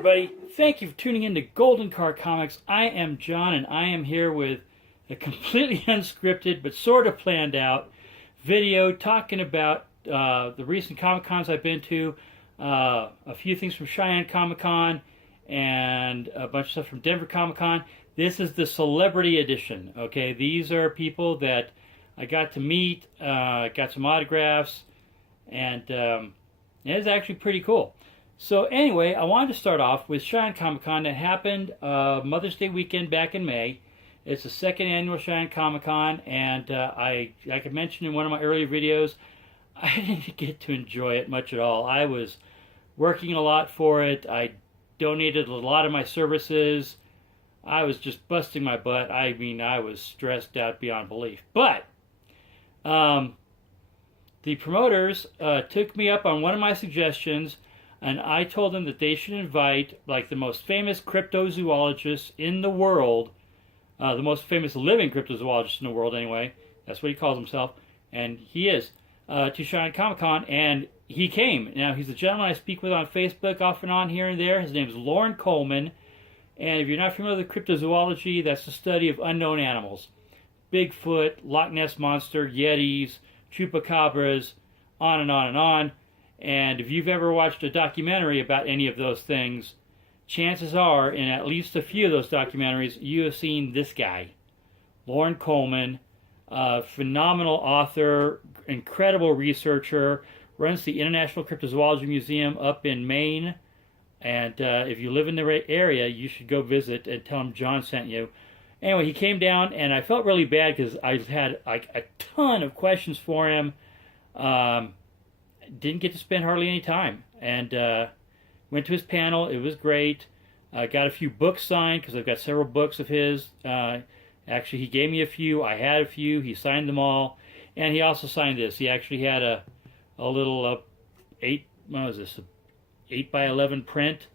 everybody. Thank you for tuning in to Golden Car Comics. I am John, and I am here with a completely unscripted but sort of planned out video talking about the recent Comic Cons I've been to, a few things from Cheyenne Comic Con, and a bunch of stuff from Denver Comic Con. This is the celebrity edition. Okay, these are people that I got to meet, got some autographs, and it's actually pretty cool. So anyway, I wanted to start off with Cheyenne Comic Con that happened Mother's Day weekend back in May. It's the second annual Cheyenne Comic Con, and like I mentioned in one of my earlier videos, I didn't get to enjoy it much at all. I was working a lot for it. I donated a lot of my services. I was just busting my butt. I mean, I was stressed out beyond belief. But the promoters took me up on one of my suggestions, and I told them that they should invite like the most famous cryptozoologists in the world, the most famous living cryptozoologist in the world anyway, that's what he calls himself, and he is, to Cheyenne Comic Con, and he came. Now, he's a gentleman I speak with on Facebook off and on here and there. His name is Lauren Coleman, and if you're not familiar with cryptozoology, that's the study of unknown animals. Bigfoot, Loch Ness Monster, Yetis, Chupacabras, on and on and on. And if you've ever watched a documentary about any of those things, chances are, in at least a few of those documentaries, you have seen this guy, Lauren Coleman, phenomenal author, incredible researcher, runs the International Cryptozoology Museum up in Maine. And if you live in the area, you should go visit and tell him John sent you. Anyway, he came down, and I felt really bad because I had like a ton of questions for him. Didn't get to spend hardly any time, and went to his panel. It was great. Got a few books signed because I've got several books of his. Actually, he gave me a few. I had a few. He signed them all, and he also signed this. He actually had a little 8 by 11 print,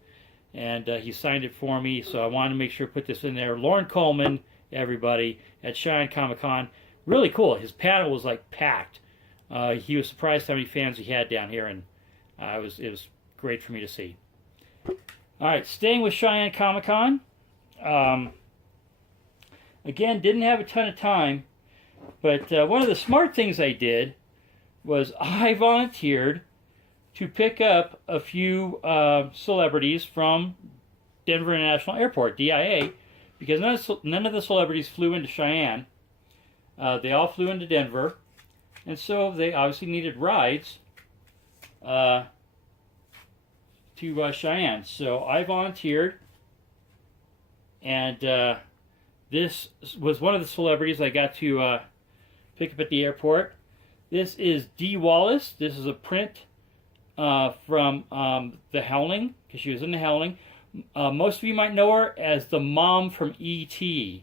and he signed it for me. So I wanted to make sure to put this in there. Lauren Coleman, everybody at Cheyenne Comic Con, really cool. His panel was like packed. He was surprised how many fans he had down here, and it was great for me to see. All right, staying with Cheyenne Comic Con. Again, didn't have a ton of time, but one of the smart things I did was I volunteered to pick up a few celebrities from Denver International Airport, DIA, because none of the celebrities flew into Cheyenne. They all flew into Denver. And so they obviously needed rides to Cheyenne. So I volunteered, and this was one of the celebrities I got to pick up at the airport. This is Dee Wallace. This is a print from The Howling, because she was in The Howling. Most of you might know her as the mom from E.T.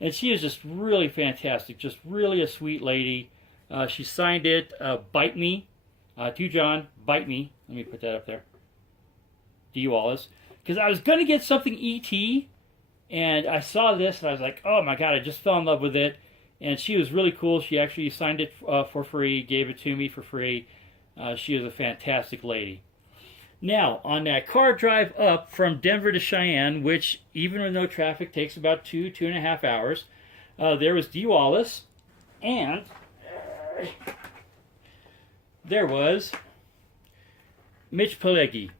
And she is just really fantastic, just really a sweet lady. She signed it, Bite Me, to John, Bite Me. Let me put that up there. Dee Wallace. Because I was going to get something E.T., and I saw this, and I was like, oh my God, I just fell in love with it. And she was really cool. She actually signed it for free, gave it to me for free. She is a fantastic lady. Now, on that car drive up from Denver to Cheyenne, which, even with no traffic, takes about 2.5 hours, there was Dee Wallace, and there was Mitch Pileggi.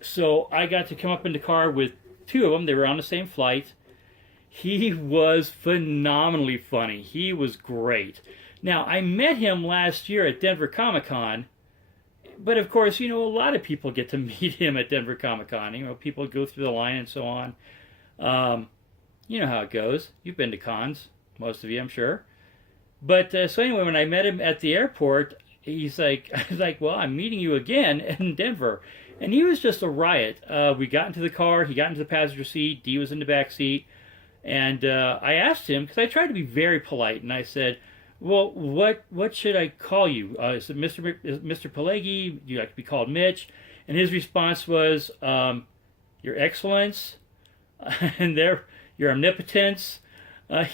So I got to come up in the car with two of them. They were on the same flight. He was phenomenally funny. He was great. Now, I met him last year at Denver Comic Con. But of course, a lot of people get to meet him at Denver Comic Con. People go through the line and so on. You know how it goes. You've been to cons, most of you, I'm sure. But so anyway, when I met him at the airport, I was like, well, I'm meeting you again in Denver. And he was just a riot. We got into the car. He got into the passenger seat. Dee was in the back seat. And I asked him, because I tried to be very polite, and I said, well, what should I call you? Is it Mr. Pileggi? Do you like to be called Mitch? And his response was, Your Excellence, and Your Omnipotence.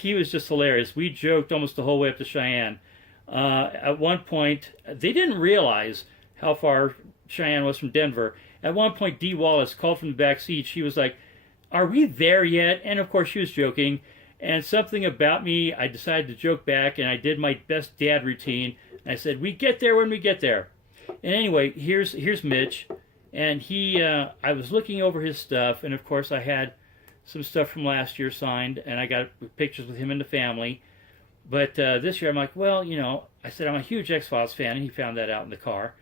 He was just hilarious. We joked almost the whole way up to Cheyenne. At one point, they didn't realize how far Cheyenne was from Denver. At one point, Dee Wallace called from the back seat. She was like, "Are we there yet?" And of course, she was joking. And something about me, I decided to joke back, and I did my best dad routine. I said, "We get there when we get there." And anyway, here's Mitch, and I was looking over his stuff, and of course, I had some stuff from last year signed, and I got pictures with him and the family. But this year, I'm like, well, I said, I'm a huge X-Files fan, and he found that out in the car.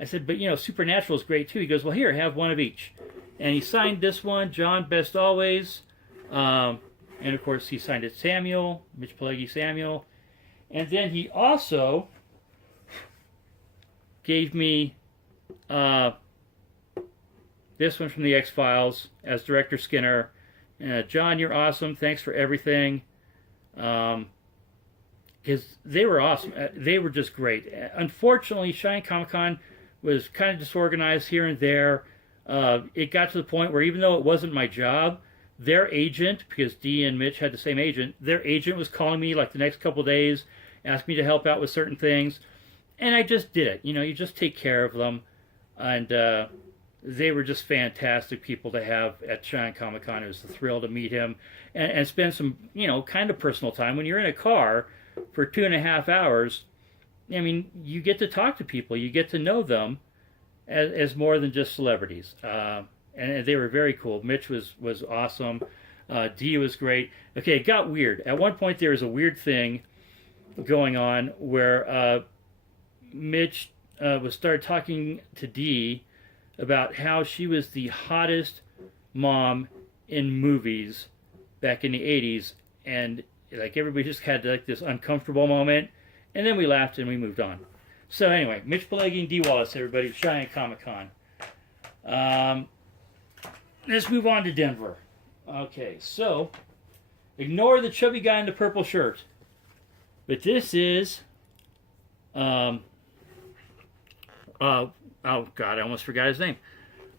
I said, but, Supernatural is great, too. He goes, well, here, have one of each. And he signed this one, John, best always. And, of course, he signed it Samuel, Mitch Pileggi Samuel. And then he also gave me this one from the X-Files as Director Skinner. John, you're awesome. Thanks for everything. Because they were awesome. They were just great. Unfortunately, Cheyenne Comic-Con was kind of disorganized here and there. It got to the point where even though it wasn't my job, their agent, because Dee and Mitch had the same agent, their agent was calling me like the next couple of days, asked me to help out with certain things, and I just did it. You just take care of them, and they were just fantastic people to have at Cheyenne Comic-Con. It was a thrill to meet him and spend some, kind of personal time. When you're in a car for 2.5 hours, I mean, you get to talk to people. You get to know them as more than just celebrities. And they were very cool. Mitch was awesome. Dee was great. Okay, it got weird. At one point, there was a weird thing going on where Mitch started talking to Dee about how she was the hottest mom in movies back in the 80s. And like everybody just had like this uncomfortable moment. And then we laughed and we moved on. So anyway, Mitch Pileggi and Dee Wallace, everybody, Cheyenne Comic-Con. Let's move on to Denver. Okay, so ignore the chubby guy in the purple shirt. But this is, oh God, I almost forgot his name.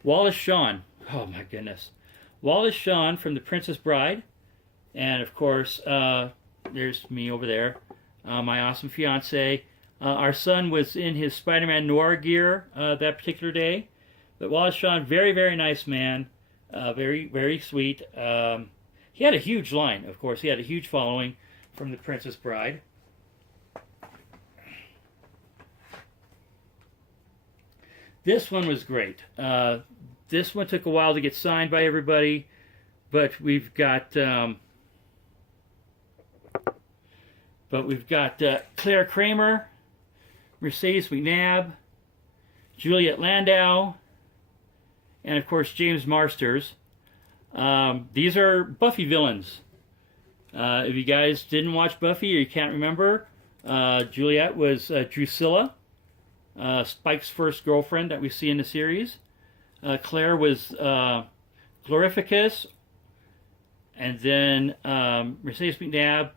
Wallace Shawn. Oh my goodness. Wallace Shawn from The Princess Bride. And of course, there's me over there, my awesome fiance. Our son was in his Spider-Man Noir gear that particular day. But Wallace Shawn, very, very nice man. Very, very sweet. He had a huge line, of course. He had a huge following from The Princess Bride. This one was great. This one took a while to get signed by everybody, but we've got Claire Kramer, Mercedes McNabb, Juliet Landau, and of course James Marsters. These are Buffy villains. If you guys didn't watch Buffy or you can't remember, Juliet was Drusilla, Spike's first girlfriend that we see in the series. Claire was Glorificus, and then Mercedes McNabb,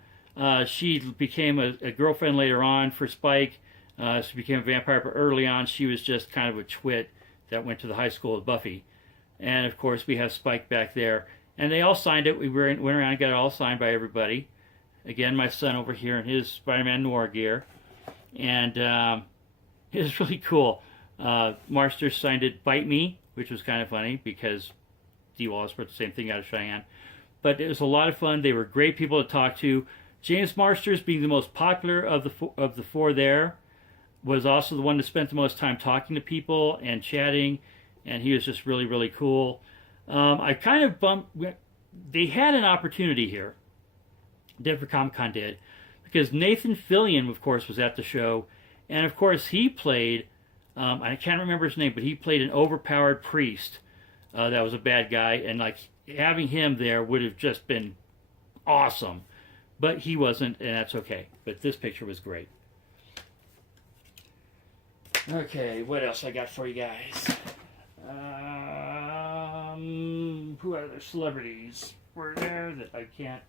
she became a girlfriend later on for Spike. She became a vampire, but early on she was just kind of a twit that went to the high school with Buffy. And of course we have Spike back there. And they all signed it. We went around and got it all signed by everybody. Again, my son over here in his Spider-Man Noir gear. And it was really cool. Marsters signed it Bite Me, which was kind of funny because Dee Wallace wrote the same thing out of Cheyenne. But it was a lot of fun. They were great people to talk to. James Marsters, being the most popular of the four there, was also the one that spent the most time talking to people and chatting, and he was just really, really cool. I kind of bumped... They had an opportunity here, Denver Comic-Con did, because Nathan Fillion, of course, was at the show, and of course he played, I can't remember his name, but he played an overpowered priest that was a bad guy, and like having him there would have just been awesome. But he wasn't, and that's okay. But this picture was great. Okay, what else I got for you guys? Who are the celebrities were there that I can't...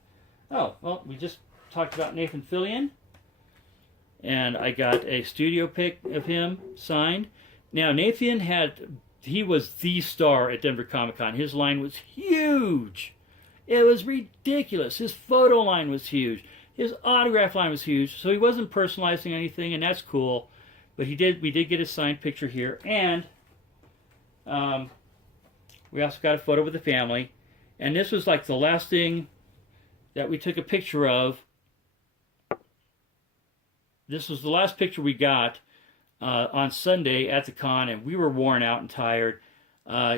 Oh, well, we just talked about Nathan Fillion. And I got a studio pic of him signed. Now, Nathan he was the star at Denver Comic-Con. His line was huge. It was ridiculous. His photo line was huge. His autograph line was huge. So he wasn't personalizing anything, and that's cool. But we did get a signed picture here, and we also got a photo with the family. And this was like the last thing that we took a picture of. This was the last picture we got on Sunday at the con, and we were worn out and tired.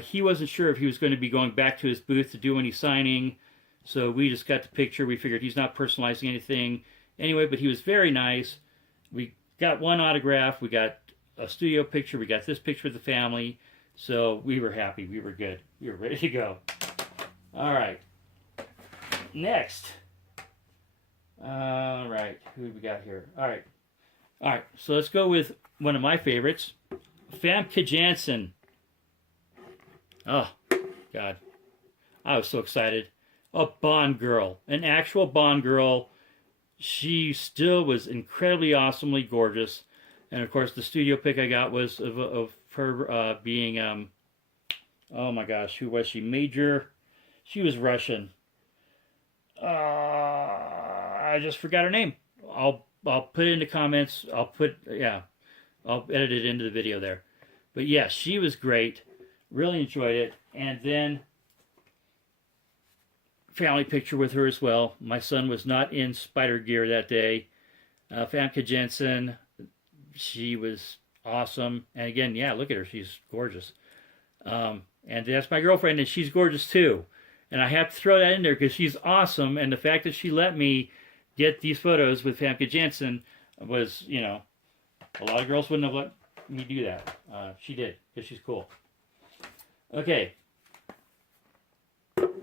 He wasn't sure if he was going to be going back to his booth to do any signing, so we just got the picture. We figured he's not personalizing anything anyway, but he was very nice. We got one autograph, we got a studio picture, we got this picture of the family, so we were happy, we were good, we were ready to go. All right, next. All right, who do we got here? All right, so let's go with one of my favorites, Famke Janssen. Oh, God. I was so excited. A Bond girl. An actual Bond girl. She still was incredibly awesomely gorgeous. And, of course, the studio pic I got was of her being, oh, my gosh, who was she? Major. She was Russian. I just forgot her name. I'll put it in the comments. I'll edit it into the video there. But, yeah, she was great. Really enjoyed it. And then family picture with her as well. My son was not in spider gear that day. Famke Janssen, she was awesome. And again, yeah, look at her. She's gorgeous. And that's my girlfriend, and she's gorgeous too. And I have to throw that in there because she's awesome. And the fact that she let me get these photos with Famke Janssen was, you know, a lot of girls wouldn't have let me do that. She did because she's cool. Okay.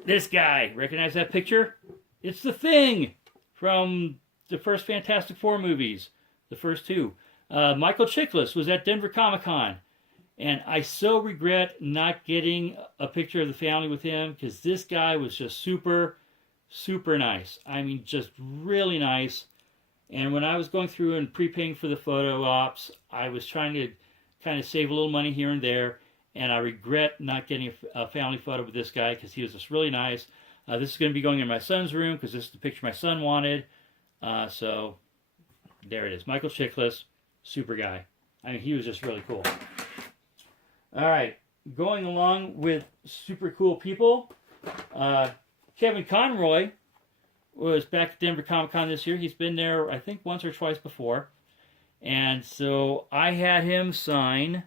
This guy, recognize that picture? It's the Thing from the first Fantastic Four movies, the first two. Michael Chiklis was at Denver Comic Con, and I so regret not getting a picture of the family with him because this guy was just super, super nice. I mean, just really nice. And when I was going through and prepaying for the photo ops, I was trying to kind of save a little money here and there. And I regret not getting a family photo with this guy because he was just really nice. This is going to be going in my son's room because this is the picture my son wanted. So there it is. Michael Chiklis, super guy. I mean, he was just really cool. All right. Going along with super cool people, Kevin Conroy was back at Denver Comic Con this year. He's been there, I think, once or twice before. And so I had him sign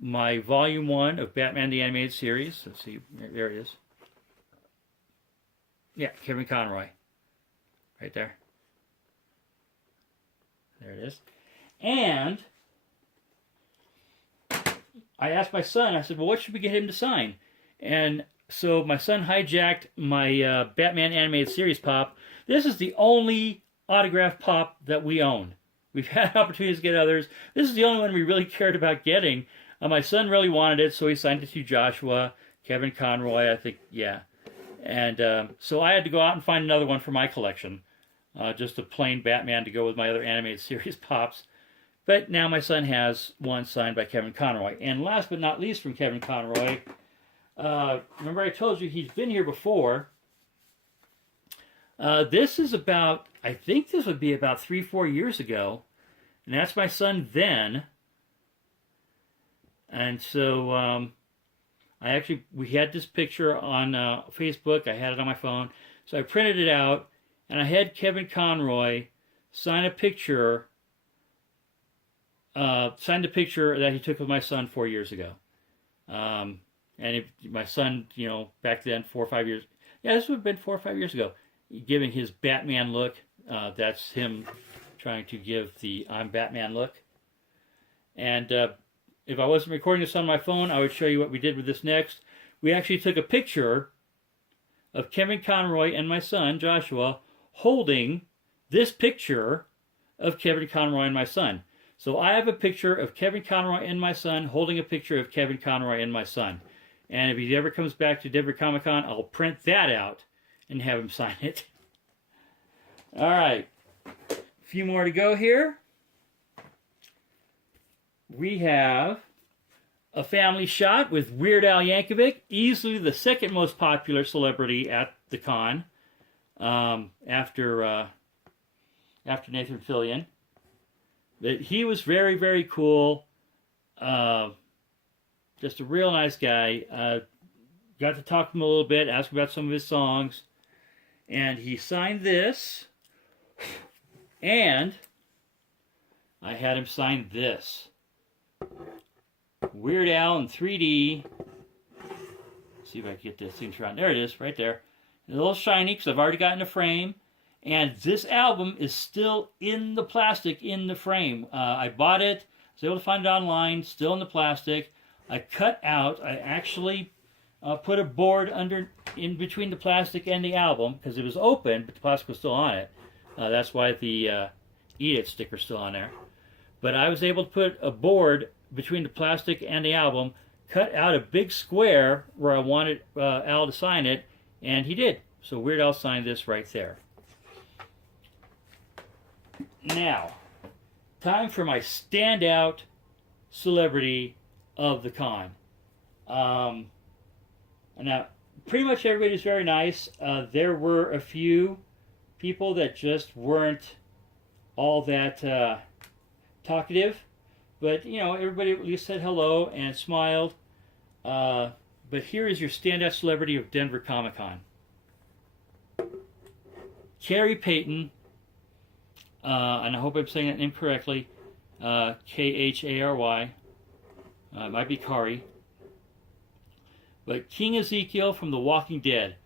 my Volume 1 of Batman the Animated Series. Let's see, there it is. Yeah, Kevin Conroy. Right there. There it is. And I asked my son, I said, well, what should we get him to sign? And so my son hijacked my Batman Animated Series pop. This is the only autograph pop that we own. We've had opportunities to get others. This is the only one we really cared about getting. My son really wanted it, so he signed it to Joshua, Kevin Conroy, I think, yeah. And so I had to go out and find another one for my collection. Just a plain Batman to go with my other animated series pops. But now my son has one signed by Kevin Conroy. And last but not least from Kevin Conroy, remember I told you he's been here before. This is about, I think this would be about 3-4 years ago. And that's my son then. And so we had this picture on Facebook. I had it on my phone. So I printed it out. And I had Kevin Conroy sign a picture, signed a picture that he took of my son 4 years ago. My son, you know, back then, 4 or 5 years. Yeah, this would have been 4 or 5 years ago. Giving his Batman look. That's him trying to give the I'm Batman look. And if I wasn't recording this on my phone, I would show you what we did with this next. We actually took a picture of Kevin Conroy and my son, Joshua, holding this picture of Kevin Conroy and my son. So I have a picture of Kevin Conroy and my son holding a picture of Kevin Conroy and my son. And if he ever comes back to Denver Comic Con, I'll print that out and have him sign it. All right. A few more to go here. We have a family shot with Weird Al Yankovic, easily the second most popular celebrity at the con, after Nathan Fillion. But he was very, very cool. Uh, just a real nice guy. Got to talk to him a little bit, ask him about some of his songs. And he signed this. And I had him sign this. Weird Al in 3D. Let's see if I can get this thing around. There it is, right there. A little shiny because I've already gotten a frame. And this album is still in the plastic in the frame. I bought it. I was able to find it online, still in the plastic. I actually put a board in between the plastic and the album because it was open, but the plastic was still on it. That's why the Eat It sticker is still on there. But I was able to put a board between the plastic and the album, cut out a big square where I wanted Al to sign it, and he did. So Weird Al signed this right there. Now, time for my standout celebrity of the con. Now, pretty much everybody's very nice. There were a few people that just weren't all that talkative, but you know, everybody at least said hello and smiled. But here is your standout celebrity of Denver Comic Con. Carrie Payton, and I hope I'm saying that name correctly, Khary, it might be Kari, but King Ezekiel from The Walking Dead.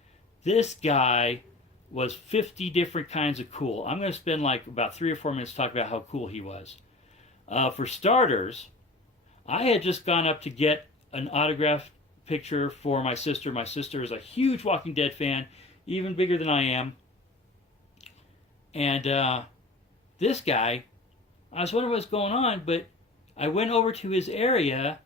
This guy was 50 different kinds of cool. I'm going to spend like about 3 or 4 minutes talking about how cool he was. For starters, I had just gone up to get an autographed picture for my sister. My sister is a huge Walking Dead fan, even bigger than I am. And this guy, I was wondering what was going on, but I went over to his area,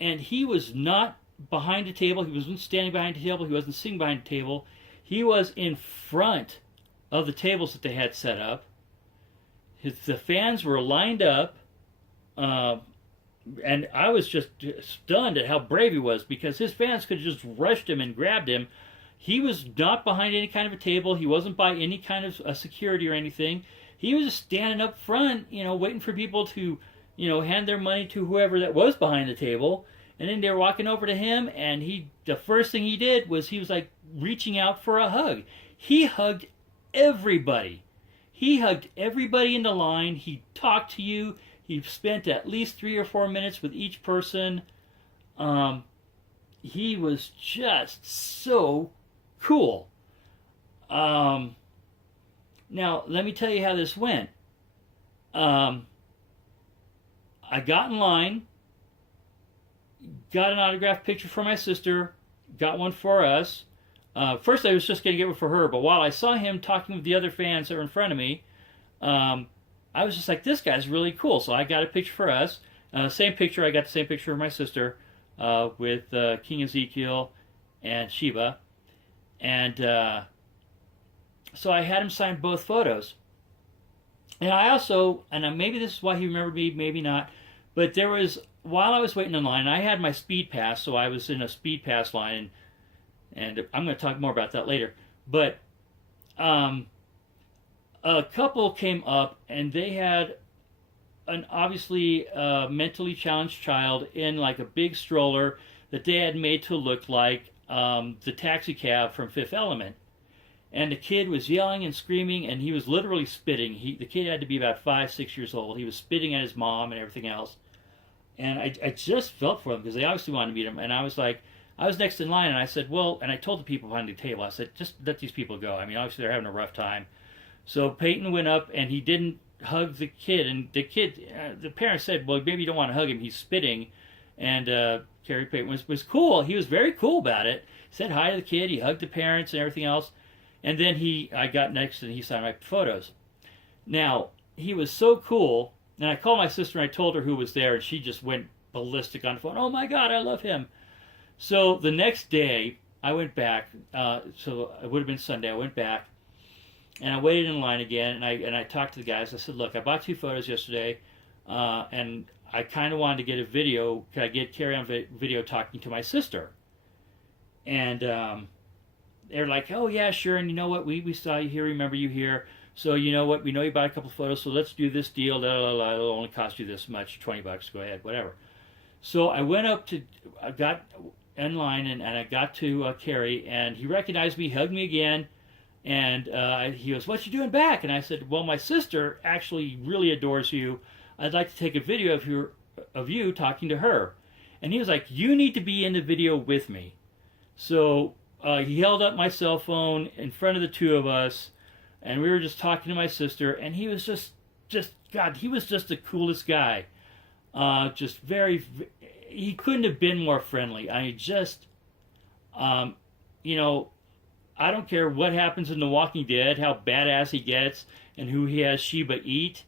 and he was not behind a table. He wasn't standing behind a table. He wasn't sitting behind a table. He was in front of the tables that they had set up. The fans were lined up, and I was just stunned at how brave he was because his fans could have just rushed him and grabbed him. He was not behind any kind of a table. He wasn't by any kind of security or anything. He was just standing up front, you know, waiting for people to, you know, hand their money to whoever that was behind the table. And then they were walking over to him, and the first thing he did was he was like reaching out for a hug. He hugged everybody. He hugged everybody in the line. He talked to you. He spent at least 3 or 4 minutes with each person. He was just so cool. Now, let me tell you how this went. I got in line, got an autographed picture for my sister, got one for us. First, I was just going to get one for her, but while I saw him talking with the other fans that were in front of me, I was just like, this guy's really cool. So I got a picture for us. Same picture, I got the same picture of my sister with King Ezekiel and Sheba. And so I had him sign both photos. And I also, and maybe this is why he remembered me, maybe not, but there was, while I was waiting in line, I had my speed pass, so I was in a speed pass line, and I'm going to talk more about that later. But a couple came up, and they had an obviously mentally challenged child in like a big stroller that they had made to look like the taxi cab from Fifth Element. And the kid was yelling and screaming, and he was literally spitting. The kid had to be about 5, 6 years old. He was spitting at his mom and everything else. And I just felt for them because they obviously wanted to meet him. And I was like, I was next in line, and I said, well, and I told the people behind the table, I said, just let these people go. I mean, obviously they're having a rough time. So Peyton went up, and he didn't hug the kid. And the kid, the parents said, well, maybe you don't want to hug him. He's spitting. And Carrie Peyton was cool. He was very cool about it. Said hi to the kid. He hugged the parents and everything else. And then I got next and he signed my photos. Now, he was so cool, and I called my sister and I told her who was there, and she just went ballistic on the phone. Oh my God, I love him. So the next day, I went back, so it would have been Sunday, I went back, and I waited in line again, and I talked to the guys. I said, look, I bought 2 photos yesterday, and I kind of wanted to get a video. Could I get Carrie on video talking to my sister? And they're like, oh yeah, sure, and you know what, we saw you here, remember you here. So you know what? We know you bought a couple of photos, so let's do this deal. It'll only cost you this much, $20. Go ahead, whatever. So I went up to, I got in line and I got to Kerry, and he recognized me, hugged me again, and he goes, "What you doing back?" And I said, "Well, my sister actually really adores you. I'd like to take a video of you talking to her." And he was like, "You need to be in the video with me." So he held up my cell phone in front of the two of us, and we were just talking to my sister, and he was just God, he was just the coolest guy. Just very, he couldn't have been more friendly. I just, you know, I don't care what happens in The Walking Dead, how badass he gets, and who he has Sheba eat.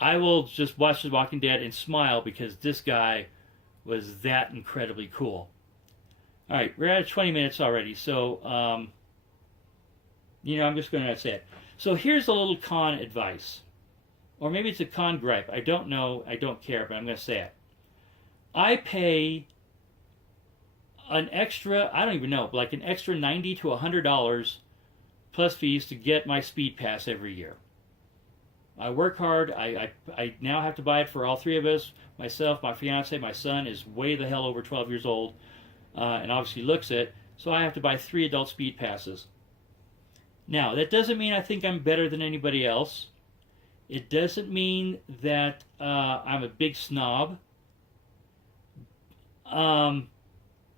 I will just watch The Walking Dead and smile because this guy was that incredibly cool. All right, we're at 20 minutes already, so, you know, I'm just going to say it. So here's a little con advice. Or maybe it's a con gripe. I don't know. I don't care, but I'm going to say it. I pay an extra, I don't even know, like an extra $90 to $100 plus fees to get my speed pass every year. I work hard. I now have to buy it for all three of us. Myself, my fiance, my son is way the hell over 12 years old, and obviously looks it. So I have to buy 3 adult speed passes. Now, that doesn't mean I think I'm better than anybody else. It doesn't mean that I'm a big snob.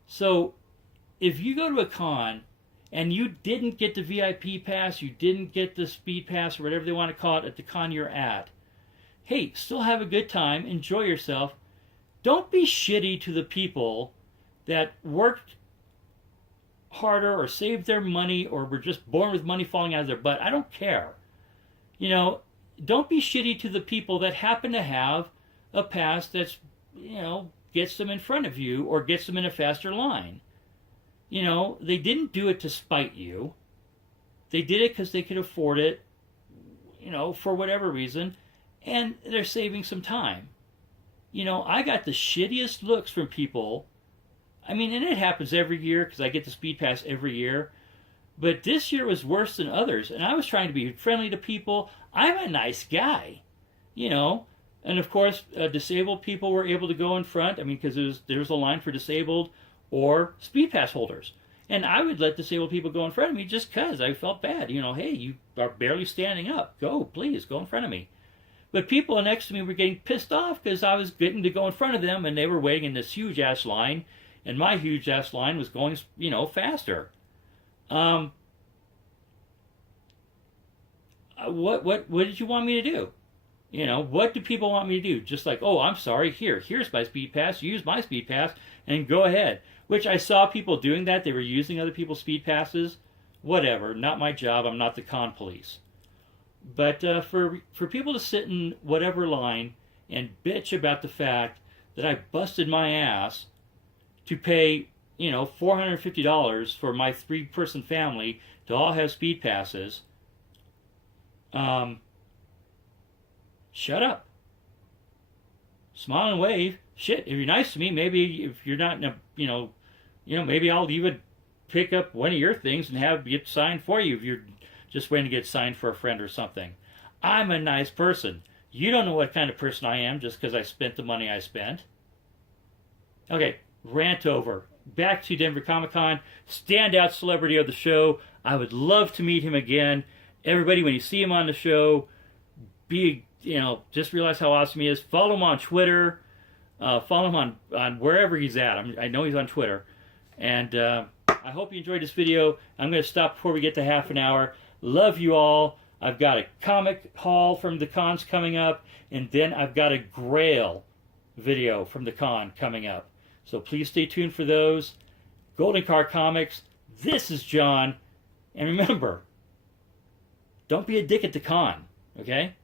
So if you go to a con and you didn't get the VIP pass, you didn't get the speed pass, or whatever they want to call it at the con you're at, hey, still have a good time, enjoy yourself. Don't be shitty to the people that worked harder or saved their money or were just born with money falling out of their butt. I don't care. You know, don't be shitty to the people that happen to have a pass that's, you know, gets them in front of you or gets them in a faster line. You know, they didn't do it to spite you. They did it because they could afford it, you know, for whatever reason, and they're saving some time. You know, I got the shittiest looks from people. I mean, and it happens every year because I get the speed pass every year. But this year was worse than others, and I was trying to be friendly to people. I'm a nice guy, you know. And of course, disabled people were able to go in front. I mean, because there's a line for disabled or speed pass holders. And I would let disabled people go in front of me just because I felt bad. You know, hey, you are barely standing up. Go, please, go in front of me. But people next to me were getting pissed off because I was getting to go in front of them, and they were waiting in this huge-ass line, and my huge-ass line was going, you know, faster. What did you want me to do? You know, what do people want me to do? Just like, oh, I'm sorry, here's my speed pass, use my speed pass, and go ahead. Which I saw people doing that. They were using other people's speed passes. Whatever, not my job. I'm not the con police. But for people to sit in whatever line and bitch about the fact that I busted my ass to pay, you know, $450 for my 3-person family to all have speed passes, shut up. Smile and wave. Shit, if you're nice to me, maybe if you're not in a, you know, maybe I'll even pick up one of your things and get signed for you if you're just waiting to get signed for a friend or something. I'm a nice person. You don't know what kind of person I am just because I spent the money I spent. Okay, rant over. Back to Denver Comic Con. Standout celebrity of the show. I would love to meet him again. Everybody, when you see him on the show, just realize how awesome he is. Follow him on Twitter. Follow him on wherever he's at. I know he's on Twitter. And I hope you enjoyed this video. I'm going to stop before we get to half an hour. Love you all. I've got a comic haul from the cons coming up. And then I've got a Grail video from the con coming up. So please stay tuned for those. Golden Car Comics. This is John. And remember, don't be a dick at the con. Okay?